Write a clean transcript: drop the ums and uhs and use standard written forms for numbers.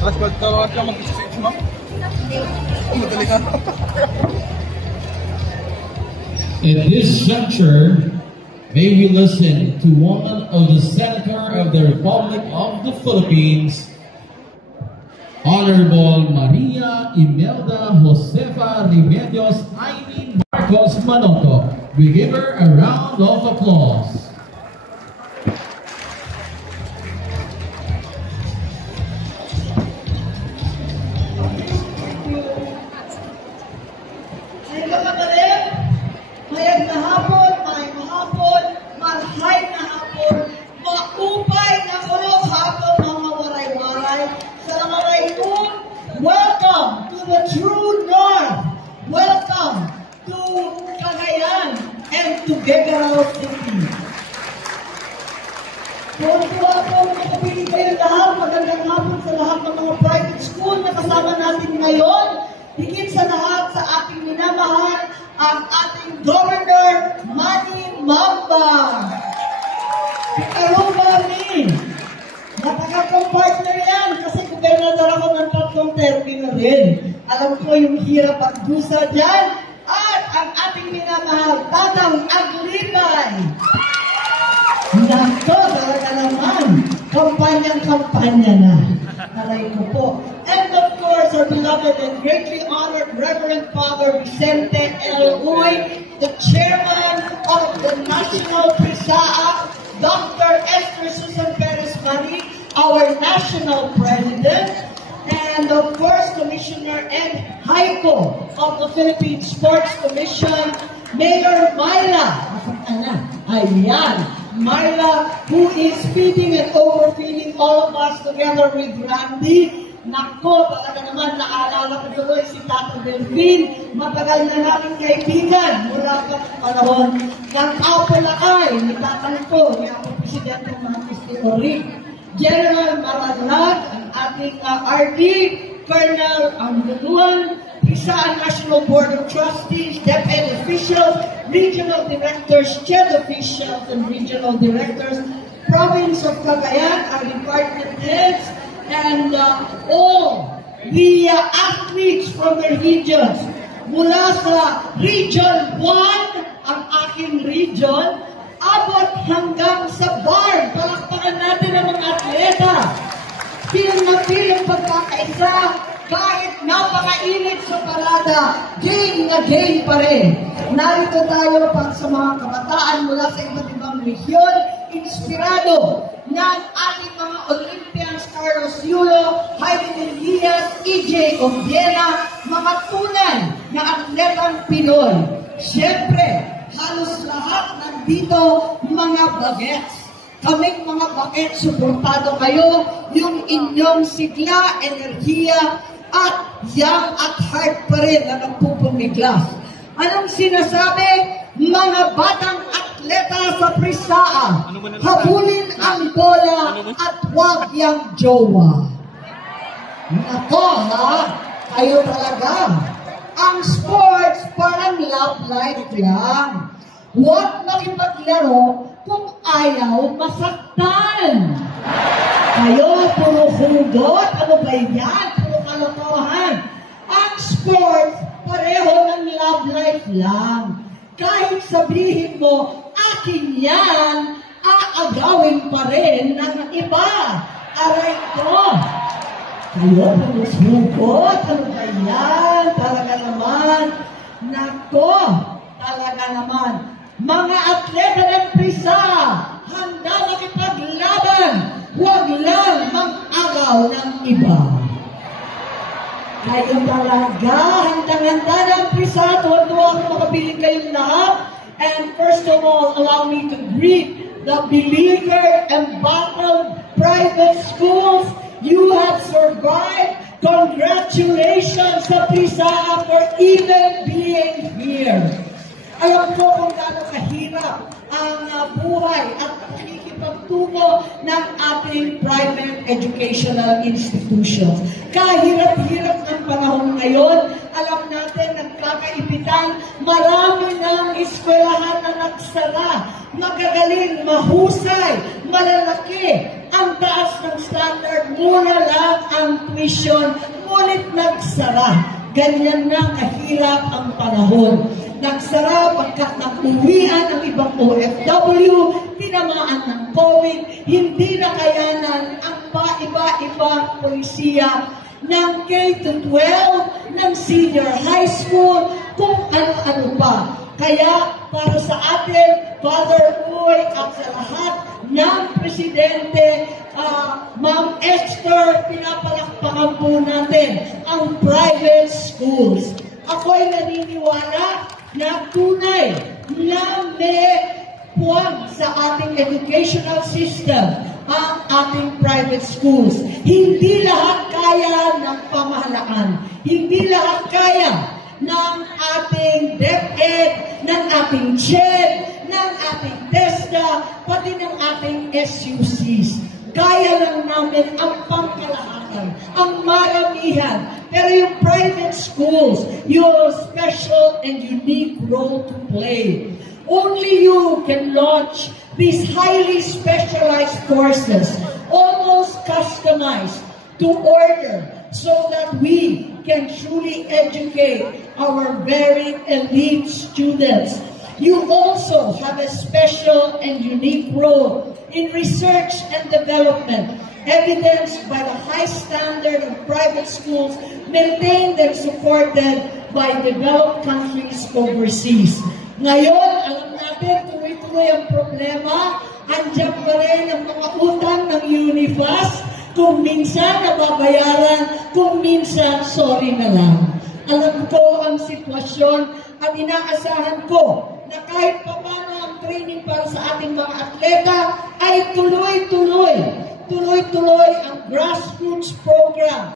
At this juncture, may we listen to one of the Senator of the Republic of the Philippines, Honorable Maria Imelda Josefa Remedios Aimee Marcos Manoto. We give her a round of applause. Welcome to the True North. Welcome to Cagayan and to Gegaraw City. Tuwa po makapili kayo lahat. Magandang hapon sa lahat ng mga private school na kasama natin ngayon. Higit sa lahat sa ating minamahal, ang ating Governor Manny Mamba. Si Karumani. Matagal kong partner yan kasi gobernador ako ng 3 termino rin. Alam ko yung hirap at dusa dyan. At ang ating minamahal, Tatang Aglibay. Nako, talaga naman. Kampanyang-kampanya na. Aray ko po. And of course, our beloved and greatly honored Reverend Father Vicente L. Uy, the chairman of the National PRISAA, Dr. Esther Susan Perez Mari, our national president, and of course, Commissioner Ed Haico of the Philippine Sports Commission, Mayor Myla, ayan, Myla, who is feeding and overfeeding all of us together with Randy. Nako, talaga naman, naalala ko tuloy si Tato Delphine, matagal na namin kaibigan mula pa ng panahon ng Apolacay, ni Tatang ko, ni ako Presidente Marcos Tori, General Maraglag, ang ating RD, Colonel Anguluan, PRISAA National Board of Trustees, DepEd officials, regional directors, CHED officials, and regional directors, province of Cagayan, our department heads, and all the athletes from the regions. Mula sa Region 1, ang aking region, abot hanggang sa bar. Palakpakan natin ang mga atleta. Pilang na pilang pagkakaisa, kahit napakainit sa parada, game na game pa rin. Narito tayo para sa mga kabataan mula sa iba't ibang region, inspirado ng ating mga Olympians Carlos Yulo, Jaime Diaz, EJ Obiena, mga tunay na atletang Pinoy. Siyempre, halos lahat nandito mga bagets. Kaming mga bagets, suportado kayo, yung inyong sigla, enerhiya, at young at heart pa rin na nagpupumiglas. Anong sinasabi? Mga batang atleta sa PRISAA, habulin ang bola at huwag yang jowa. Nako ha, kayo talaga. Ang sports parang love life lang. Huwag makipaglaro kung ayaw masaktan. Kayo, puro hugot, ano ba yan? Puro kalokohan. Ang sports, pareho ng love life lang. Kahit sabihin mo, akin yan, aagawin pa rin ng iba. Aray ko. Kayo, puro hugot, ano ba yan? Talaga naman. Nako, talaga naman. Mga atleta ng PRISAA, handa makipaglaban, huwag lang mag-agaw ng iba. Kayo talaga, handang-handa ng PRISAA, tuwa-tuwa ako makapiling kayong lahat. And first of all, allow me to greet the beleaguered and battled private schools. You have survived. Congratulations sa PRISAA for even being here. Alam ko kung gaano kahirap ang buhay at pakikipagtungo ng ating private educational institutions. Kahirap-hirap ng panahon ngayon, alam natin, nagkakaibitan, marami ng eskwelahan na nagsara, magagaling, mahusay, malalaki, ang taas ng standard, muna lang ang tuition, ngunit nagsara. Ganyan na kahirap ang panahon. Nagsara pagkat nakuwian ang ibang OFW, tinamaan ng COVID, hindi na kayanan ang iba-ibang polisiya ng K-12, ng senior high school, kung ano-ano pa. Kaya para sa atin, Father Uy, at sa lahat ng Presidente, Ma'am Esther, pinapalakpakan po natin ang private schools. Ako'y naniniwala na tunay na may puwag sa ating educational system ang ating private schools. Hindi lahat kaya ng pamahalaan. Hindi lahat kaya ng ating DepEd, ng ating CHED, ng ating TESDA, pati ng ating SUCs. Kaya lang namin ang pangkalahatan, ang maramihan. Pero yung private schools, you have a special and unique role to play. Only you can launch these highly specialized courses, almost customized to order, so that we can truly educate our very elite students. You also have a special and unique role in research and development, evidenced by the high standard of private schools maintained and supported by developed countries overseas. Ngayon, alam natin, tuloy-tuloy ang problema. Andiyan pa rin ang mga utang ng UNIFAS. Kung minsan nababayaran, kung minsan sorry na lang. Alam ko ang sitwasyon at inaasahan ko na kahit pa paano ang training para sa ating mga atleta ay tuloy-tuloy ang grassroots program.